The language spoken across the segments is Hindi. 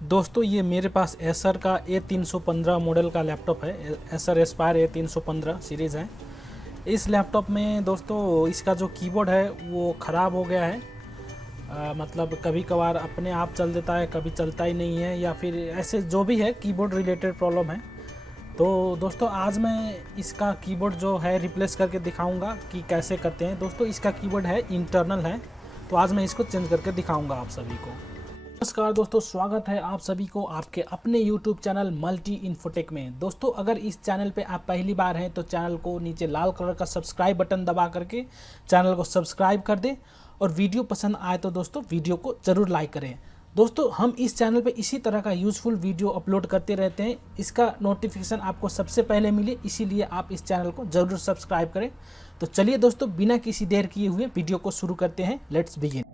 दोस्तों ये मेरे पास एसर का A315 मॉडल का लैपटॉप है। एसर एस्पायर A315 सीरीज़ है। इस लैपटॉप में दोस्तों इसका जो कीबोर्ड है वो ख़राब हो गया है। मतलब कभी कभार अपने आप चल देता है, कभी चलता ही नहीं है, या फिर ऐसे जो भी है कीबोर्ड रिलेटेड प्रॉब्लम है। तो दोस्तों आज मैं इसका कीबोर्ड जो है रिप्लेस करके दिखाऊंगा कि कैसे करते हैं। दोस्तों इसका कीबोर्ड है इंटरनल है, तो आज मैं इसको चेंज करके दिखाऊंगा आप सभी को। नमस्कार दोस्तों, स्वागत है आप सभी को आपके अपने YouTube चैनल मल्टी इन्फोटेक में। दोस्तों अगर इस चैनल पे आप पहली बार हैं तो चैनल को नीचे लाल कलर का सब्सक्राइब बटन दबा करके चैनल को सब्सक्राइब कर दें, और वीडियो पसंद आए तो दोस्तों वीडियो को ज़रूर लाइक करें। दोस्तों हम इस चैनल पे इसी तरह का यूज़फुल वीडियो अपलोड करते रहते हैं, इसका नोटिफिकेशन आपको सबसे पहले मिले, इसीलिए आप इस चैनल को ज़रूर सब्सक्राइब करें। तो चलिए दोस्तों बिना किसी देर किए हुए वीडियो को शुरू करते हैं। Let's begin.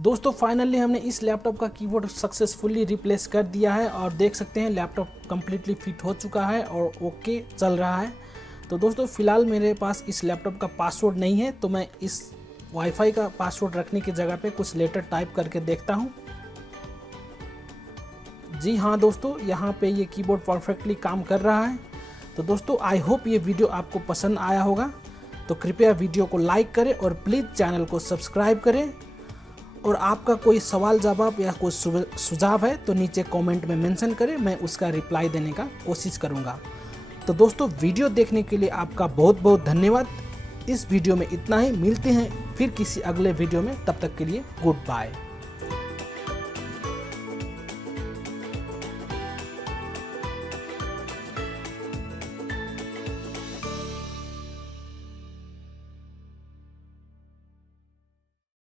दोस्तों फाइनली हमने इस लैपटॉप का कीबोर्ड सक्सेसफुली रिप्लेस कर दिया है और देख सकते हैं लैपटॉप कम्प्लीटली फिट हो चुका है और ओके चल रहा है। तो दोस्तों फ़िलहाल मेरे पास इस लैपटॉप का पासवर्ड नहीं है, तो मैं इस वाईफाई का पासवर्ड रखने की जगह पे कुछ लेटर टाइप करके देखता हूँ। जी हाँ दोस्तों, यहाँ पे ये कीबोर्ड परफेक्टली काम कर रहा है। तो दोस्तों आई होप ये वीडियो आपको पसंद आया होगा, तो कृपया वीडियो को लाइक करें और प्लीज़ चैनल को सब्सक्राइब करें। और आपका कोई सवाल जवाब या कोई सुझाव है तो नीचे कमेंट में मेंशन करें, मैं उसका रिप्लाई देने का कोशिश करूँगा। तो दोस्तों वीडियो देखने के लिए आपका बहुत बहुत धन्यवाद। इस वीडियो में इतना ही, मिलते हैं फिर किसी अगले वीडियो में, तब तक के लिए गुड बाय।